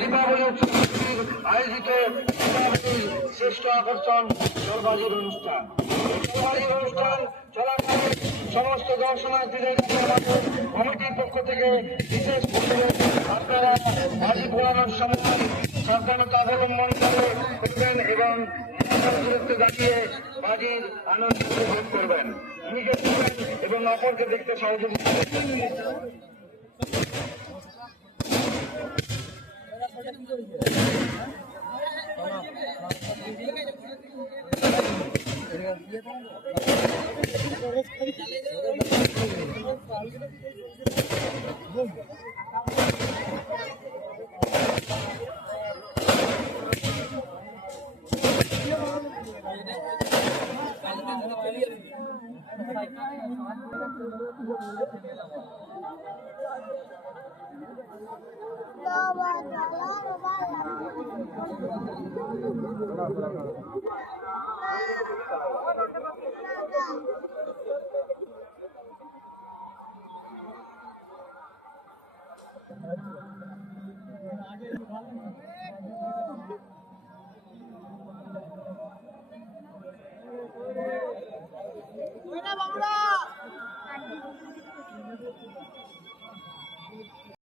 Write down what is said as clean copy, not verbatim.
দীপাবলি উৎসবের আয়োজিত দীপাবলির শ্রেষ্ঠ আকর্ষণ জলবাজির অনুষ্ঠান। জলবাজির অনুষ্ঠান চলাকালে সমস্ত দর্শনার্থীদের কমিটির পক্ষ থেকে বিশেষ আপনারা বাজি পোড়ানোর সময় সাবধানতা অবলম্বন করবেন এবং দূরত্ব দাঁড়িয়ে বাজির আনন্দ উপভোগ করবেন, নিজে এবং অপরকে দেখতে সহযোগিতা করবেন।